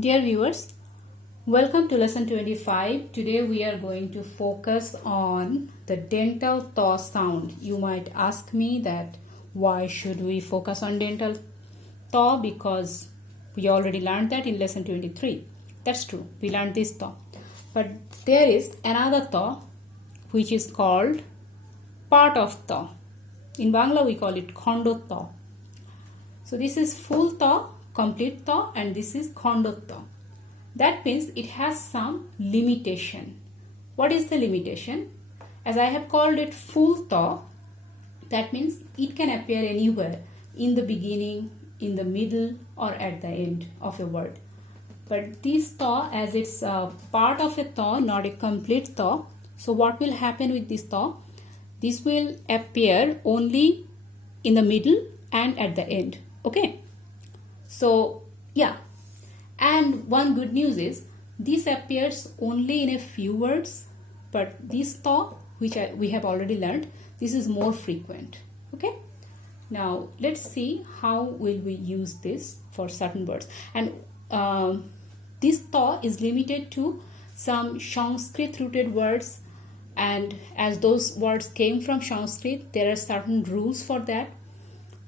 Dear viewers, welcome to lesson 25. Today we are going to focus on the dental th sound. You might ask me that why should we focus on dental th? Because we already learned that in lesson 23. That's true, we learned this th. But there is another th which is called part of th. In Bangla we call it khondo th. So this is full th, complete th, and this is khondo th. That means it has some limitation. What is the limitation? As I have called it full th, that means it can appear anywhere in the beginning, in the middle, or at the end of a word. But this th, as it's a part of a th, not a complete th, so what will happen with this th? This will appear only in the middle and at the end. Okay? So, yeah. And one good news is this appears only in a few words, but this th, which we have already learned, this is more frequent. Okay? Now, let's see how will we use this for certain words. And this th is limited to some Sanskrit rooted words, and as those words came from Sanskrit, there are certain rules for that.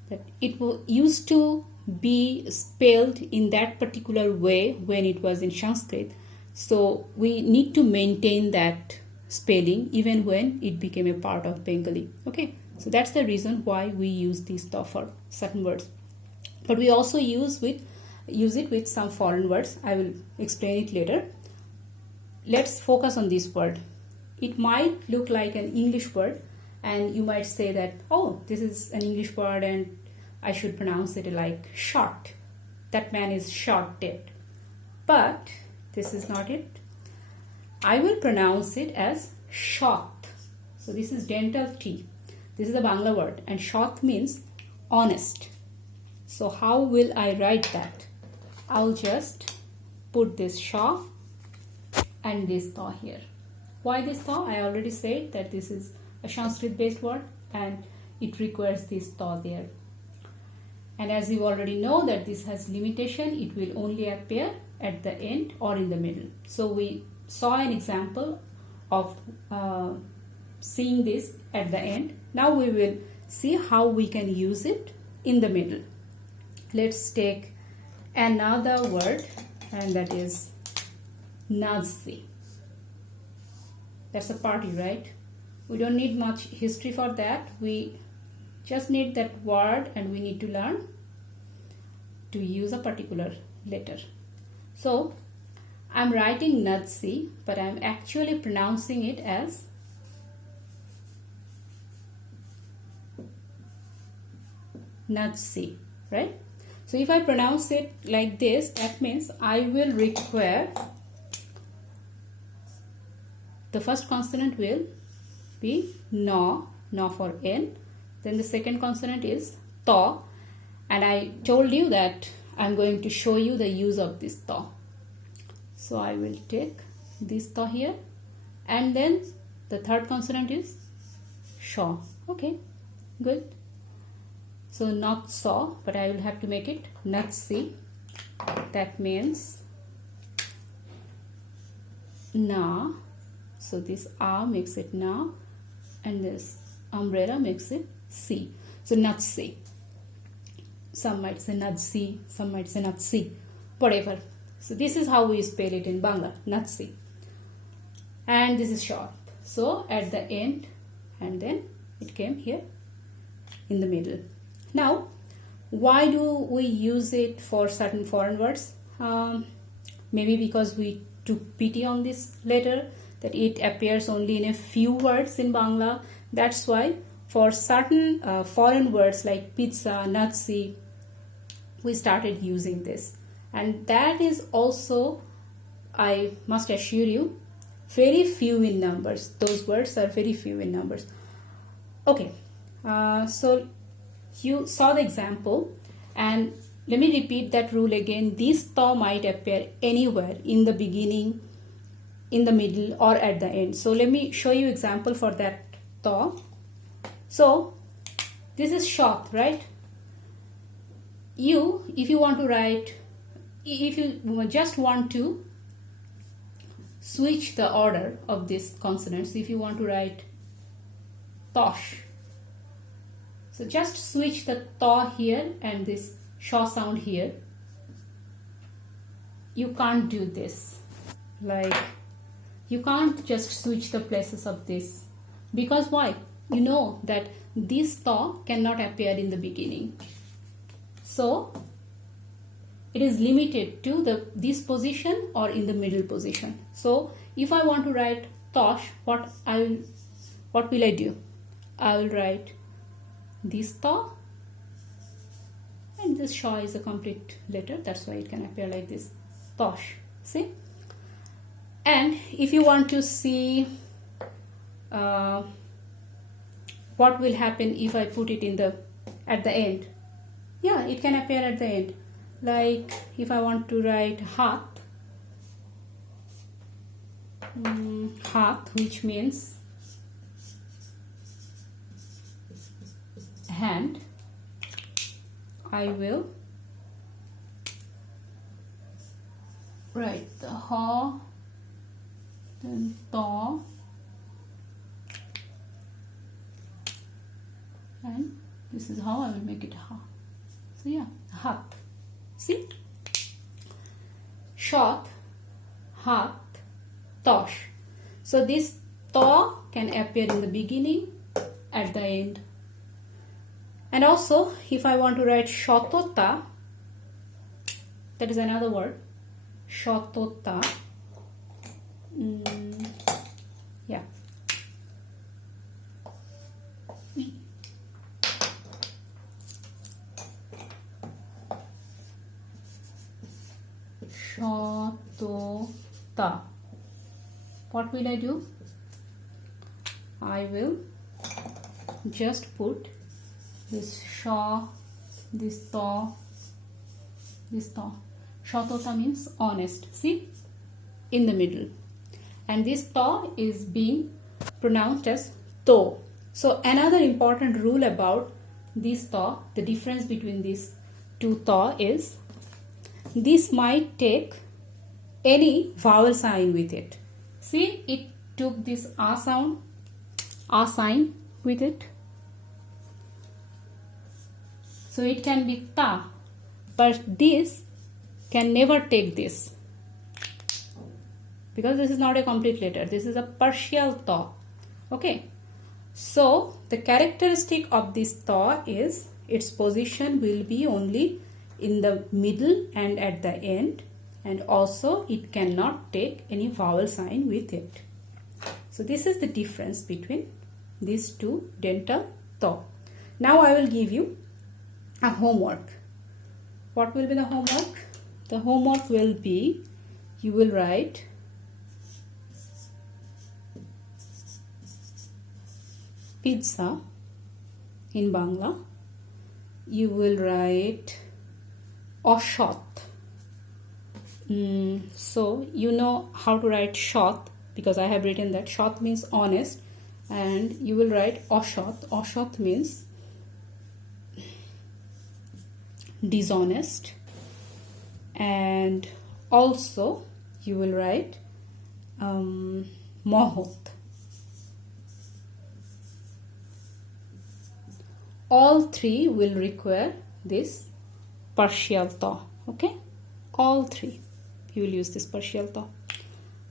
That it used to be spelled in that particular way when it was in Sanskrit. So we need to maintain that spelling even when it became a part of Bengali. Okay, so that's the reason why we use this th for certain words. But we also use it with some foreign words. I will explain it later. Let's focus on this word. It might look like an English word, and you might say that, oh, this is an English word and I should pronounce it like short. That man is short dead. But this is not it. I will pronounce it as shot. So this is dental T. This is a Bangla word, and shot means honest. So how will I write that? I'll just put this sha and this th here. Why this th? I already said that this is a Sanskrit based word and it requires this th there. And as you already know that this has limitation, it will only appear at the end or in the middle. So we saw an example of seeing this at the end. Now we will see how we can use it in the middle. Let's take another word, and that is Nazi. That's a party, right? We don't need much history for that. We just need that word and we need to learn to use a particular letter. So I'm writing Nazi, but I'm actually pronouncing it as Nazi, right? So if I pronounce it like this, that means I will require the first consonant will be no for N. Then the second consonant is tha, and I told you that I'm going to show you the use of this tha. So I will take this tha here, and then the third consonant is sha. Okay, good. So not saw, but I will have to make it natsi. That means na. So this a makes it na, and this umbrella makes it C. So Natsi. Some might say Natsi, some might say Natsi, whatever. So this is how we spell it in Bangla, Natsi. And this is short. So at the end, and then it came here in the middle. Now, why do we use it for certain foreign words? Maybe because we took pity on this letter, that it appears only in a few words in Bangla. That's why for certain foreign words like pizza, Nazi, we started using this. And that is also, I must assure you, very few in numbers. Those words are very few in numbers. Okay, so you saw the example, and let me repeat that rule again. This th might appear anywhere in the beginning, in the middle, or at the end. So let me show you example for that th. So this is shot, right? If you want to write if you just want to switch the order of these consonants, if you want to write tosh, so just switch the to here and this shaw sound here. You can't do this. Like, you can't just switch the places of this. Because why? You know that this to cannot appear in the beginning. So, it is limited to this position or in the middle position. So, if I want to write tosh, what will I do? I will write this to, and this shaw is a complete letter. That's why it can appear like this. Tosh. See? And if you want to see what will happen if I put it at the end, yeah, it can appear at the end. Like if I want to write hath, which means hand, I will write the ha, then to, and this is how I will make it ha. So yeah, hath. See? Shot, hath, tosh. So this to can appear in the beginning, at the end. And also, if I want to write shotota, that is another word. Shotota. Yeah. Shotota. What will I do? I will just put this sha, this to, this to. Shotota means honest. See? In the middle. And this to is being pronounced as to. So another important rule about this to, the difference between these two to is, this might take any vowel sign with it. See, it took this a sound, a sign with it. So it can be ta, but this can never take this, because this is not a complete letter. This is a partial to. Okay. So the characteristic of this to is its position will be only in the middle and at the end, and also it cannot take any vowel sign with it. So this is the difference between these two dental to. Now I will give you a homework. What will be the homework? The homework will be, you will write pizza in Bangla. You will write Oshot. So you know how to write shot, because I have written that. Shot means honest, and you will write Oshot. Oshot means dishonest, and also you will write Mohot. All three will require this partial to. Okay, all three you will use this partial to.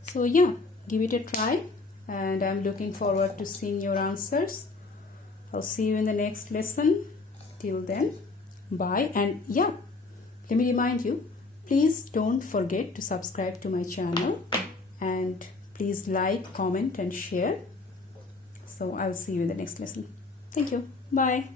So yeah, give it a try, and I'm looking forward to seeing your answers. I'll see you in the next lesson. Till then, bye. And yeah, let me remind you, please don't forget to subscribe to my channel, and please like, comment and share. So I'll see you in the next lesson. Thank you. Bye.